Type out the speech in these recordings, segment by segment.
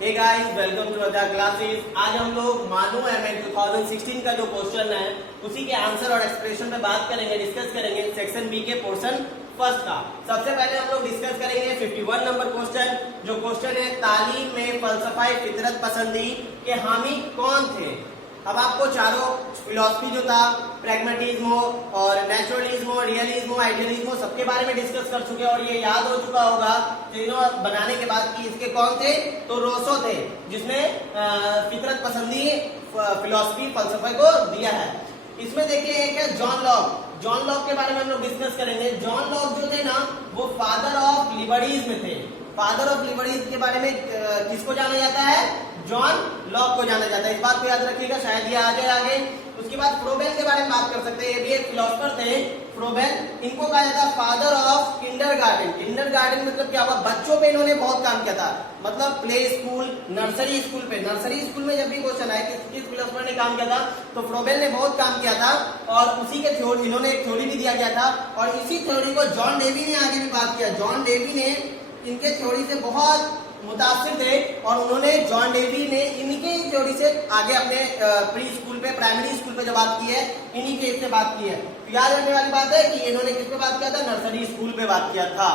Hey guys, welcome to other classes. आज हम लोग मानो एमएन 2016 का जो क्वेश्चन है उसी के आंसर और एक्सप्रेशन पे बात करेंगे, डिस्कस करेंगे सेक्शन बी के पोर्शन फर्स्ट का। सबसे पहले हम लोग डिस्कस करेंगे 51 नंबर क्वेश्चन। जो क्वेश्चन है, तालीम में फलसफा फितरत पसंदी के हामी कौन थे। अब आपको चारों फिलॉसफी जो था, प्रैग्मेटिज्म हो और नेचुरलिज्म हो, रियलिज्म हो, आइडियलिज्म हो, सबके बारे में डिस्कस कर चुके हैं और ये याद हो चुका होगा तीनों बनाने के बाद कि इसके कौन थे। तो रोसो थे जिसने फितरत पसंदी फिलॉसफी फलसफे को दिया है। इसमें देखिए एक है जॉन लॉक। जॉन लॉक के बारे में हम लोग डिस्कस करेंगे। जॉन लॉक जो थे ना, वो फादर ऑफ लिबर्टीज में थे। फादर ऑफ लिबर्टीज के बारे में किसको जाना जाता है? जॉन लॉक को जाना जाता है। इस बात को याद रखिएगा, शायद ये आगे। उसके बाद फ्रोबेल के बारे में बात कर सकते हैं। ये भी एक फिलोसफर थे फ्रोबेल। इनको कहा जाता है फादर ऑफ किंडरगार्टन। किंडरगार्टन मतलब क्या हुआ? बच्चों पे इन्होंने बहुत काम किया था, मतलब प्ले स्कूल, नर्सरी स्कूल पे। नर्सरी स्कूल में जब भी क्वेश्चन आया किस फिलोसफर ने काम किया था, तो फ्रोबेल ने बहुत काम किया था और उसी के थ्योरी इन्होंने एक थ्योरी भी दिया गया था और इसी थ्योरी को जॉन डेवी ने आगे भी बात किया। जॉन डेवी ने इनके थ्योरी से बहुत मुतासिर थे और उन्होंने जॉन डेवी ने इनके थ्योरी से आगे अपने प्री स्कूल पे, प्राइमरी स्कूल पे जो बात की है, इन्हीं के इससे बात की है। तो याद रखने वाली बात है कि इन्होंने किस पे बात किया था? नर्सरी स्कूल पे बात किया था।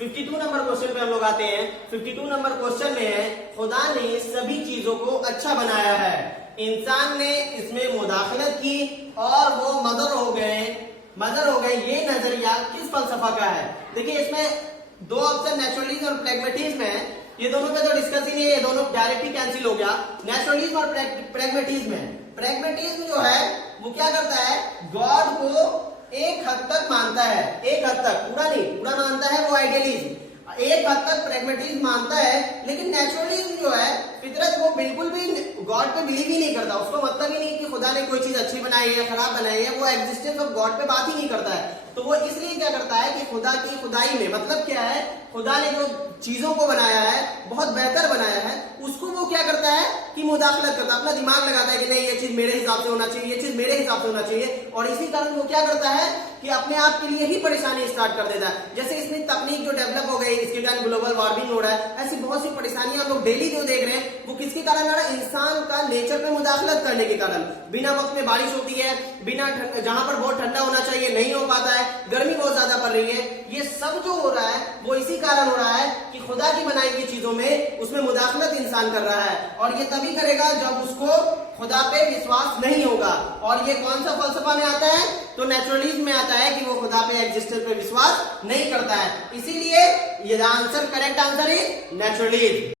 52 नंबर क्वेश्चन पे हम लोग आते हैं। 52 नंबर क्वेश्चन में है, खुदा ने सभी चीजों को अच्छा बनाया है, इंसान ने इसमें मुदाखलत की और वो मदर हो गए। ये नजरिया किस फलसफा का है? देखिए इसमें दो ऑप्शन नेचुरलिज्म और प्रैग्मेटिज्म है। ये दोनों पे तो डिस्कस ही नहीं है, ये दोनों डायरेक्ट ही कैंसिल हो गया। नेचुरलिज्म और प्रैग्मेटिज्म है। प्रैग्मेटिज्म जो है वो क्या करता है? गॉड को एक हद तक मानता है, एक हद तक, पूरा मानता है। वो आइडियलिज्म एक हद तक प्रैग्मेटिज्म मानता है, लेकिन नेचुरलिज्म जो है फितरत, वो बिल्कुल भी गॉड पे बिलीव ही नहीं करता। उसको मतलब ही नहीं कि खुदा ने कोई चीज अच्छी बनाई है, खराब बनाई है। वो एग्जिस्टेंस ऑफ गॉड पे बात ही नहीं करता है। तो वो इसलिए क्या करता है कि खुदा की खुदाई में, मतलब क्या है, खुदा ने जो चीजों को बनाया है, बहुत बेहतर बनाया है, उसको वो क्या करता है कि मुदाखलत करता है, अपना दिमाग लगाता है कि नहीं ये चीज मेरे हिसाब से होना चाहिए, ये चीज मेरे हिसाब से होना चाहिए। और इसी कारण वो क्या करता है कि अपने आप के लिए ही परेशानी स्टार्ट कर देता है। जैसे इसमें तकनीक जो डेवलप हो गई, इसके कारण ग्लोबल वार्मिंग हो रहा है, ऐसी बहुत सी परेशानियां हम लोग डेली जो देख रहे हैं, वो किसके कारण आ रहा है? इंसान का नेचर पे मुदाखलत करने के कारण। बिना वक्त में बारिश होती है, बिना जहां पर बहुत ठंडा होना चाहिए नहीं हो पाता है, गर्मी बहुत ज्यादा पड़ रही है। ये सब जो हो रहा है वो इसी कारण हो रहा है कि खुदा की बनाई हुई चीजों में उसमें मुदाखलत इंसान कर रहा है। और ये तभी करेगा जब उसको खुदा पे विश्वास नहीं होगा। और ये कौन सा फलसफा में आता है? तो नेचुरलिज्म में आता है कि वो खुदा पे, एग्जिस्टेंस पे विश्वास नहीं करता है। इसीलिए ये answer, correct answer is naturalism.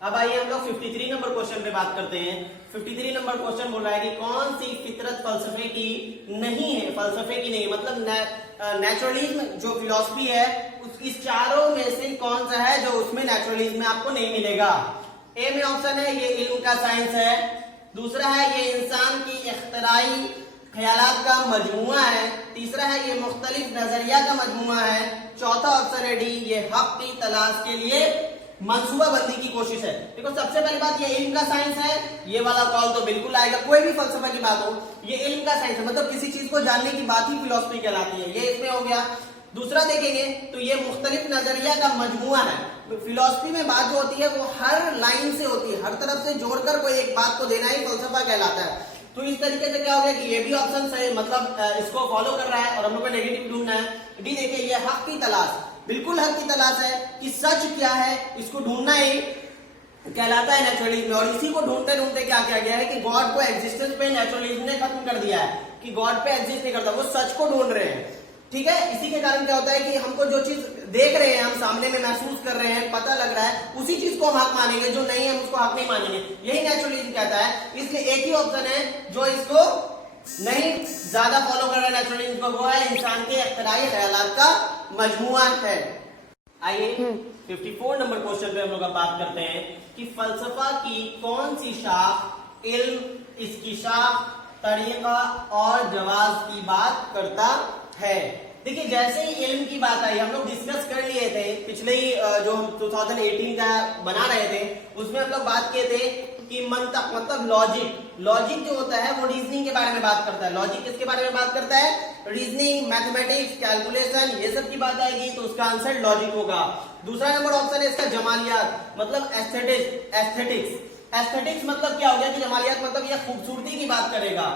अब आइए हम लोग 53 नंबर क्वेश्चन पे बात करते हैं। 53 नंबर क्वेश्चन बोल रहा है कि कौन सी फितरत फलसफे की नहीं है? फलसफे की नहीं, मतलब नेचुरलिज्म जो फिलॉसफी है, इस चारों में से कौन सा है जो उसमें नेचुरलिज्म में आपको नहीं मिलेगा? ए में ऑप्शन है ये इल्म का साइंस है। दूसरा है ये इंसान की इख्तराई ख्यालात का मजमुआ है। तीसरा है ये मुख्तलिफ नजरिया का मजमुआ है। चौथा ऑप्शन है डी, ये हक की तलाश के लिए मंसूबाबंदी की कोशिश है। देखो सबसे पहली बात, ये इल्म का साइंस है, ये वाला कॉल तो बिल्कुल आएगा। कोई भी फलसफा की बात हो, ये इल्म का साइंस है, मतलब किसी चीज को जानने की बात ही फिलॉसफी कहलाती है। ये इसमें हो गया। दूसरा देखेंगे तो ये मुख्तलिफ नजरिया का मजमुआ है। फिलॉसफी में बात जो होती है वो हर लाइन से होती है, हर तरफ से जोड़कर कोई एक बात को देना ही फलसफा कहलाता है। तो इस तरीके से क्या हो गया कि ये भी ऑप्शन सही, मतलब इसको फॉलो कर रहा है और हम लोग को नेगेटिव ढूंढना है। डी देखिए, ये हक की तलाश, बिल्कुल हक की तलाश है कि सच क्या है, इसको ढूंढना ही कहलाता है नेचुरलिज्म। और इसी को ढूंढते ढूंढते क्या किया गया है कि गॉड को एग्जिस्टेंस पे नेचुरलिज्म ने खत्म कर दिया है कि गॉड पे एग्जिस्ट नहीं करता, वो सच को ढूंढ रहे हैं। ठीक है, इसी के कारण क्या होता है कि हमको जो चीज देख रहे हैं, हम सामने में महसूस कर रहे हैं, पता लग रहा है, उसी चीज को हम हक मानेंगे, जो नहीं है उसको हक नहीं मानेंगे। यही नेचुरलिज्म कहता है। इसलिए एक ही ऑप्शन है जो इसको नहीं ज्यादा फॉलो कर रहा है नेचुरलिज्म को, वो है इंसान के इख्तराई ख्यालात का मजमुआ है। आइए 54 नंबर क्वेश्चन पे हम लोग बात करते हैं कि फलसफा की कौन सी शाख इल्म, इसकी शाख, तरीका और जवाब की बात करता है। देखिए जैसे ही इल्म की बात आई, हम लोग डिस्कस कर लिए थे पिछले ही जो हम 2018 का बना रहे थे, उसमें हम लोग बात किए थे कि मंतक मतलब लॉजिक। लॉजिक जो होता है वो रीजनिंग के बारे में बात करता है। लॉजिक किसके बारे में बात करता है? रीजनिंग, मैथमेटिक्स, कैलकुलेशन, ये सब की बात आएगी तो उसका आंसर लॉजिक होगा। दूसरा नंबर ऑप्शन है इसका जमालियात मतलब एस्थेटिक्स। एस्थेटिक्स मतलब क्या हो गया कि जमालियात मतलब ये खूबसूरती की बात करेगा,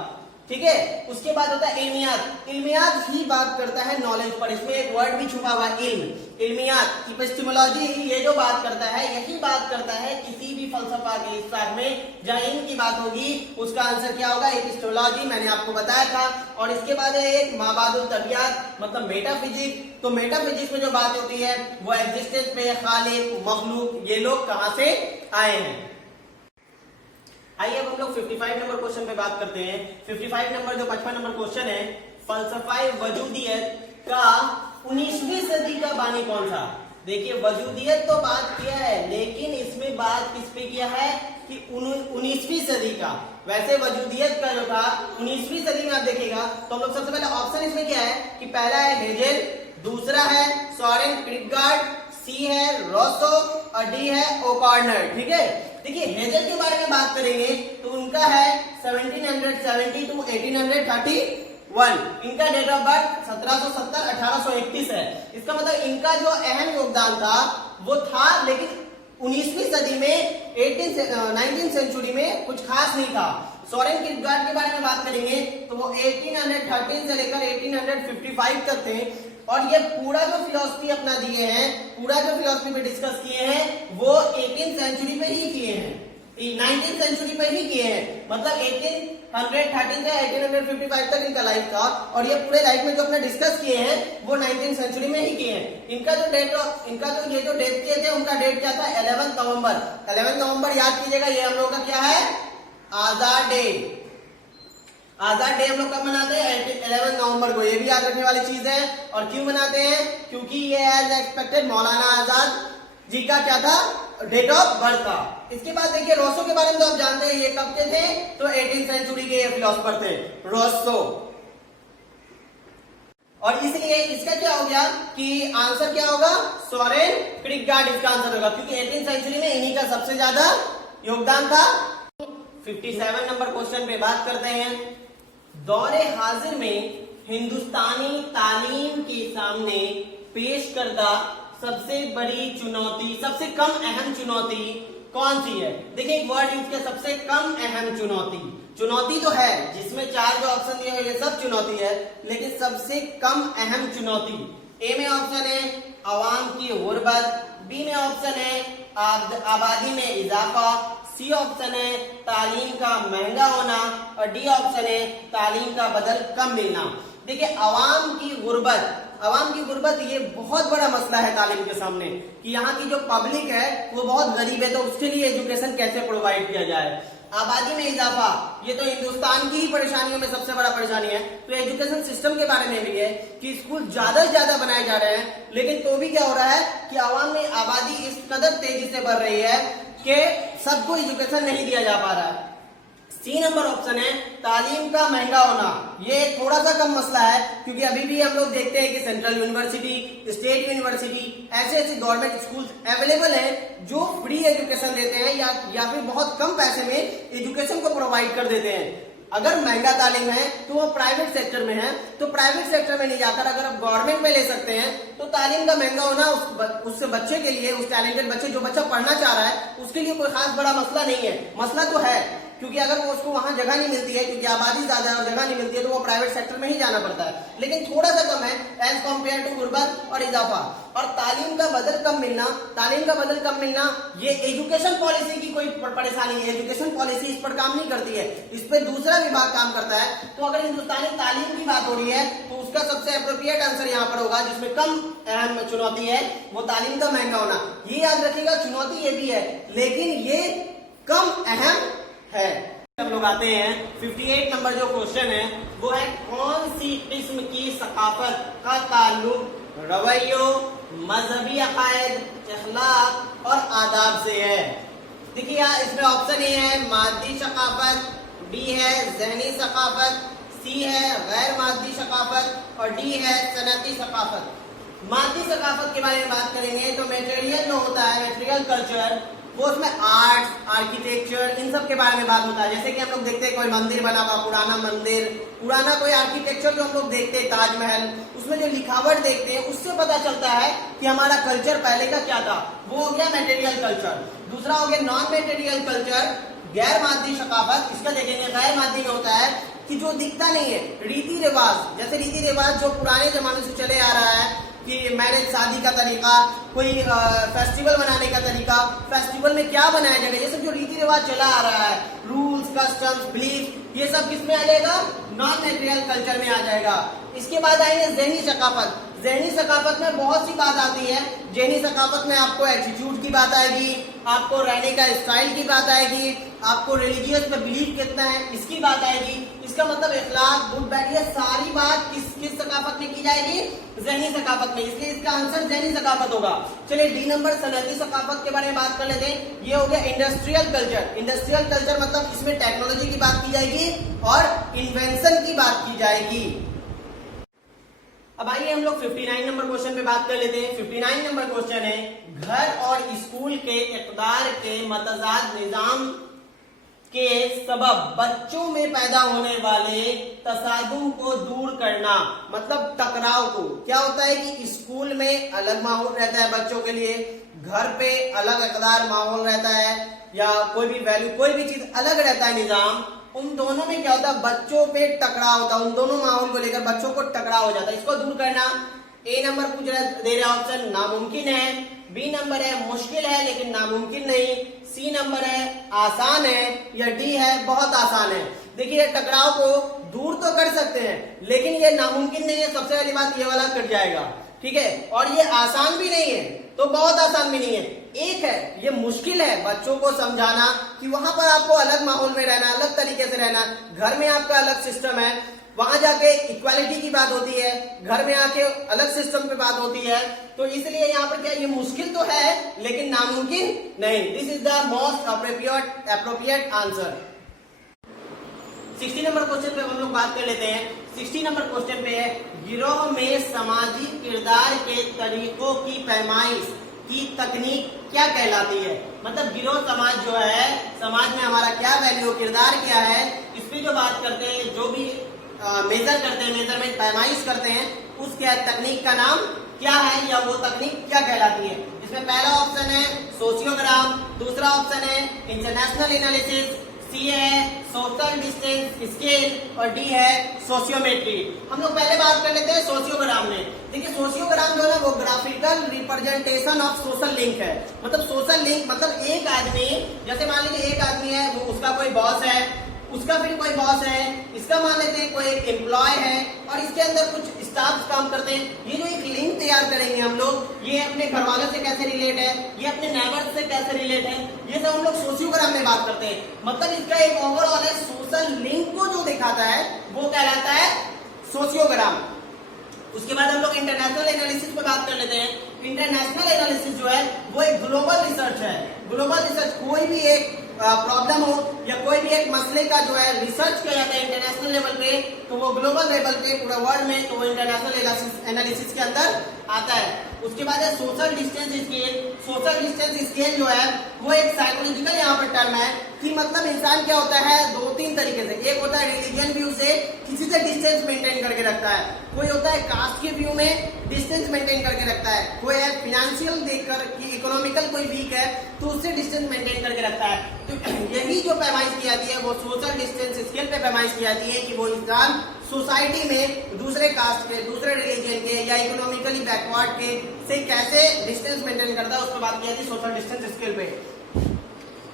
ठीक है। उसके बाद होता है इल्मियात। इल्मियात ही बात करता है नॉलेज पर, इसमें एक वर्ड भी छुपा हुआ है इल्म। इल्मियात इपिस्टेमोलॉजी ये जो बात करता है यही बात करता है किसी भी फलसफा के इस भाग में जहां इल्म की बात होगी उसका आंसर क्या होगा? एपिस्टेमोलॉजी, मैंने आपको बताया था। और इसके बाद है एक माबादुल तबियात मतलब मेटाफिजिक्स। तो मेटाफिजिक्स में जो बात होती है वो एग्जिस्टेंस पे, खालिक, मखलूक, ये लोग कहां से आए हैं। आइए अब हम लोग 55 नंबर क्वेश्चन पे बात करते हैं। 55 नंबर जो 55 नंबर क्वेश्चन है, फलसफाए वजूदियत का 19वीं सदी का बानी कौन था? देखिए वजूदियत तो बात किया है लेकिन इसमें बात किस पे किया है कि 19वीं सदी का। वैसे वजूदियत का जो था 19वीं सदी में आप देखिएगा तो हम लोग सबसे पहले ऑप्शन इसमें क्या है कि पहला है हेजेल, दूसरा है सोरेन किर्केगार्ड, सी है रोसो और डी है ओकॉर्नर, ठीक है। देखिए हेजल के बारे में बात करेंगे तो उनका है 1770 टू 1831। इनका डेट ऑफ बर्थ 1770 1831 है। इसका मतलब इनका जो अहम योगदान था वो था, लेकिन 19वीं सदी में 19th सेंचुरी में कुछ खास नहीं था। सोरेन किर्केगार्ड के बारे में बात करेंगे तो वो 1813 से लेकर 1855 तक थे और ये पूरा जो फिलॉसफी अपना दिए हैं, पूरा जो फिलॉसफी पे डिस्कस किए हैं वो 18th सेंचुरी पे ही किए हैं, 19th सेंचुरी पे ही किए हैं। मतलब 1813 से 1855 तक इनका लाइफ था और ये पूरे लाइफ में जो अपने डिस्कस किए हैं वो 19th सेंचुरी में ही किए हैं। इनका जो ये जो डेट किए थे उनका डेट क्या था? 11 नवंबर। 11 नवंबर याद कीजिएगा, ये हम लोग का क्या है? आजाद डे। आजाद डे हम लोग कब मनाते हैं? 11 नवंबर को। ये भी याद रखने वाली चीज है। और क्यों मनाते हैं? क्योंकि ये एज एक्सपेक्टेड मौलाना आजाद जी का क्या था? डेट ऑफ बर्थ था। इसके बाद देखिए रोसो के बारे में तो आप जानते हैं, ये कब के थे? तो 18th सेंचुरी के ये फिलोसोफर थे रोसो। और इसलिए इसका क्या हो गया कि आंसर क्या होगा? सोरेन किर्केगार्ड इसका आंसर होगा, क्योंकि 18th सेंचुरी में इन्हीं का सबसे ज्यादा योगदान था। 57 नंबर क्वेश्चन पे बात करते हैं। दौरे हाजिर में हिंदुस्तानी तालीम के सामने पेश करदा सबसे बड़ी चुनौती, सबसे कम अहम चुनौती कौन सी है? देखिए एक वर्ड यूज किया, सबसे कम अहम चुनौती। चुनौती तो है जिसमें 4 जो ऑप्शन दिए हुए ये सब चुनौती है, लेकिन सबसे कम अहम चुनौती। ए में ऑप्शन है अवाम की गुर्बत, बी में ऑप्शन है आबादी में इजाफा, सी ऑप्शन है तालीम का महंगा होना और डी ऑप्शन है तालीम का बदल कम मिलना। देखिए अवाम की गुर्बत ये बहुत बड़ा मसला है तालीम के सामने कि यहाँ की जो पब्लिक है वो बहुत गरीब है, तो उसके लिए एजुकेशन कैसे प्रोवाइड किया जाए। आबादी में इजाफा, ये तो हिंदुस्तान की ही परेशानियों में सबसे बड़ा परेशानी है। तो एजुकेशन सिस्टम के बारे में भी है कि स्कूल ज्यादा से ज्यादा बनाए जा रहे हैं, लेकिन तो भी क्या हो रहा है कि आवाम में आबादी इस कदर तेजी से बढ़ रही है कि सबको एजुकेशन नहीं दिया जा पा रहा है। सी नंबर ऑप्शन है तालीम का महंगा होना, ये थोड़ा सा कम मसला है क्योंकि अभी भी हम लोग देखते हैं कि सेंट्रल यूनिवर्सिटी, स्टेट यूनिवर्सिटी ऐसे गवर्नमेंट स्कूल अवेलेबल हैं जो फ्री एजुकेशन देते हैं या फिर बहुत कम पैसे में एजुकेशन को प्रोवाइड कर देते हैं। अगर महंगा तालीम है तो वो प्राइवेट सेक्टर में है, तो प्राइवेट सेक्टर में नहीं जाकर अगर आप गवर्नमेंट में ले सकते हैं तो तालीम का महंगा होना उस बच्चे के लिए, उस टैलेंटेड बच्चे जो बच्चा पढ़ना चाह रहा है उसके लिए कोई खास बड़ा मसला नहीं है। मसला तो है क्योंकि अगर वो उसको वहां जगह नहीं मिलती है, क्योंकि आबादी ज्यादा है और जगह नहीं मिलती है, तो वो प्राइवेट सेक्टर में ही जाना पड़ता है, लेकिन थोड़ा सा कम है एज कम्पेयर टू गुर्बत और इजाफा। और तालीम का बदल कम मिलना ये एजुकेशन पॉलिसी की कोई परेशानी है, एजुकेशन पॉलिसी इस पर काम नहीं करती है, इस पर दूसरा विभाग काम करता है। तो अगर हिंदुस्तानी तालीम की बात हो रही है तो उसका सबसे अप्रोप्रिएट आंसर यहाँ पर होगा, जिसमें कम अहम चुनौती है वो तालीम का महंगा होना। ये याद रखिएगा, चुनौती ये भी है लेकिन ये कम अहम है। हम लोग आते हैं 58 नंबर जो क्वेश्चन है वो है कौन सी किस्म की सकाफत का ताल्लुक रवैयों, मजहबी अकायद, अखलाक और आदाब से है। देखिए यार इसमें ऑप्शन ए है मादी सकाफत, बी है जहनी सकाफत, सी है गैर मादी सकाफत और डी है सनती सकाफत। मादी सकाफत के बारे में बात करेंगे तो मटेरियल जो होता है, मटेरियल कल्चर, वो उसमें आर्ट्स, आर्किटेक्चर, इन सब के बारे में बात होता है। जैसे कि हम लोग देखते हैं कोई मंदिर बना हुआ, पुराना मंदिर, पुराना कोई आर्किटेक्चर जो हम लोग देखते हैं, ताजमहल, उसमें जो लिखावट देखते हैं उससे पता चलता है कि हमारा कल्चर पहले का क्या था। वो हो गया मटेरियल कल्चर। दूसरा हो गया नॉन मटेरियल कल्चर, गैर मादी सकाफत। इसका देखेंगे गैर मादी में होता है कि जो दिखता नहीं है, रीति रिवाज, जैसे रीति रिवाज जो पुराने जमाने से चले आ रहा है कि मैरिज, शादी का तरीका, कोई फेस्टिवल मनाने का तरीका, फेस्टिवल में क्या बनाया जाएगा, ये सब जो रीति रिवाज चला आ रहा है, रूल्स, कस्टम्स, बिलीफ, ये सब किस में आ जाएगा, नॉन मटेरियल कल्चर में आ जाएगा। इसके बाद आएंगे ज़हनी सकाफत। ज़हनी सकाफत में बहुत सी बात आती है। ज़हनी सकाफत में आपको एटीट्यूड की बात आएगी, आपको रहने का स्टाइल की बात आएगी, आपको रिलीजियस में बिलीफ कितना है इसकी बात आएगी। इसका मतलब इखलाक, गुड बैड, ये सारी बात किस सकाफत में की जाएगी, ज़हनी सकाफत में। इसलिए इसका आंसर ज़हनी सकाफत होगा। चलिए डी नंबर सनअती सकाफत के बारे में बात कर लेते हैं। ये हो गया इंडस्ट्रियल कल्चर। इंडस्ट्रियल कल्चर मतलब इसमें टेक्नोलॉजी की बात की जाएगी और इन्वेंशन की बात की जाएगी। अब आइए हम लोग 59 नंबर क्वेश्चन पे बात कर लेते हैं। 59 नंबर क्वेश्चन है, घर और स्कूल के इक़्तिदार के मतज़ाद निज़ाम के सबब बच्चों में पैदा होने वाले तसादुम को दूर करना, मतलब टकराव को। क्या होता है कि स्कूल में अलग माहौल रहता है बच्चों के लिए, घर पे अलग इक़्तिदार माहौल रहता है, या कोई भी वैल्यू, कोई भी चीज अलग रहता है निजाम, उन दोनों में क्या होता है, बच्चों पे टकराव होता है, उन दोनों माहौल को लेकर बच्चों को टकराव हो जाता है। इसको दूर करना, ए नंबर पूछ रहा दे रहा ऑप्शन नामुमकिन है, बी नंबर है मुश्किल है लेकिन नामुमकिन नहीं, सी नंबर है आसान है, या डी है बहुत आसान है। देखिए टकराव को दूर तो कर सकते हैं लेकिन ये नामुमकिन नहीं है, सबसे पहली बात ये वाला कट जाएगा, ठीक है, और ये आसान भी नहीं है तो बहुत आसान भी नहीं है। एक है ये मुश्किल है, बच्चों को समझाना कि वहां पर आपको अलग माहौल में रहना, अलग तरीके से रहना, घर में आपका अलग सिस्टम है, वहां जाके इक्वालिटी की बात होती है, घर में आके अलग सिस्टम पे बात होती है, तो इसलिए यहाँ पर क्या ये मुश्किल तो है लेकिन नामुमकिन नहीं। This is the most appropriate answer. 60 number question पे हम लोग बात कर लेते हैं। 60 नंबर क्वेश्चन पे है, गिरोह में समाजी किरदार के तरीकों की पैमाइश की तकनीक क्या कहलाती है। मतलब गिरोह समाज जो है, समाज में हमारा क्या वैल्यू, किरदार क्या है, इस पे जो बात करते हैं, जो भी मेजर करते हैं, मेजरमेंट पैमाइश करते हैं, उस क्या तकनीक का नाम क्या है, या वो तकनीक क्या कहलाती है। इसमें पहला ऑप्शन है सोशियोग्राम, दूसरा ऑप्शन है इंटरनेशनल एनालिसिस, सी है सोशल डिस्टेंस स्केल और डी है सोशियोमेट्री। हम लोग पहले बात कर लेते हैं सोशियोग्राम में। देखिए सोशियोग्राम जो है वो graphical representation of social link है। मतलब सोशल लिंक मतलब एक आदमी, जैसे मान लीजिए एक आदमी है, वो उसका कोई बॉस है, उसका फिर कोई बॉस है, इसका मान लेते हैं कोई एम्प्लॉय है और इसके अंदर कुछ स्टाफ काम करते हैं। ये जो एक लिंक तैयार करेंगे हम लोग, ये अपने घर वालों से कैसे रिलेट है, ये अपने नेबर से कैसे रिलेट है, ये सब हम लोग सोशियोग्राम में बात करते हैं। मतलब इसका एक ओवरऑल है, सोशल लिंक को जो दिखाता है वो कहलाता है सोशियोग्राम। उसके बाद हम लोग इंटरनेशनल एनालिसिस पे बात कर लेते हैं। इंटरनेशनल एनालिसिस जो है वो एक ग्लोबल रिसर्च है। ग्लोबल रिसर्च कोई भी एक प्रॉब्लम हो या कोई भी एक मसले का जो है रिसर्च किया जाता है इंटरनेशनल लेवल पे, तो वो ग्लोबल लेवल पे पूरा वर्ल्ड में, तो वो इंटरनेशनल एनालिसिस के अंदर आता है। उसके बाद है social distance scale. Social distance scale जो है वो एक साइकोलॉजिकल यहाँ पर टर्म है कि मतलब इंसान क्या होता है, दो तीन तरीके से, एक होता है रिलीजियन व्यू से किसी से डिस्टेंस मेंटेन करके रखता है, कोई होता है कास्ट के व्यू में डिस्टेंस मेंटेन करके रखता है, कोई है फिनेंशियल देखकर कि इकोनॉमिकल कोई वीक है तो उससे डिस्टेंस मेंटेन करके रखता है। तो यही जो पैमाइश की जाती है वो सोशल डिस्टेंस स्केल पे पैमाइश की जाती है कि वो इंसान सोसाइटी में दूसरे कास्ट के, दूसरे रिलीजन के या इकोनॉमिकली बैकवर्ड के से कैसे डिस्टेंस मेंटेन करता है, उस पर बात की जाती है सोशल डिस्टेंस स्केल पे।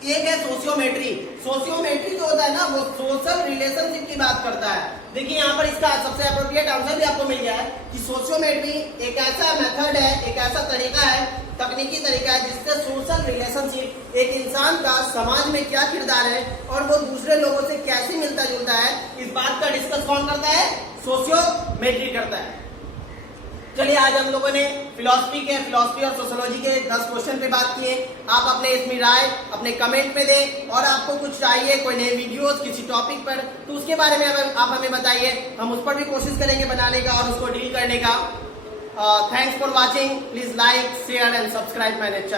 एक है सोशियोमेट्री। सोशियोमेट्री जो होता है ना वो सोशल रिलेशनशिप की बात करता है। देखिए यहाँ पर इसका सबसे अप्रोप्रिएट आंसर भी आपको मिल गया है कि सोशियोमेट्री एक ऐसा मेथड है, एक ऐसा तरीका है, तकनीकी तरीका है जिससे सोशल रिलेशनशिप, एक इंसान का समाज में क्या किरदार है और वो दूसरे लोगों से कैसे मिलता जुलता है, इस बात का डिस्कस कौन करता है, सोशियोमेट्री करता है। चलिए आज हम लोगों ने फिलॉसफी और सोशियोलॉजी के 10 क्वेश्चन पे बात किए। आप अपने इसमें राय अपने कमेंट में दें और आपको कुछ चाहिए, कोई नए वीडियोस किसी टॉपिक पर, तो उसके बारे में आप हमें बताइए, हम उस पर भी कोशिश करेंगे बनाने का और उसको डील करने का। Thanks for watching, please like share and subscribe my channel.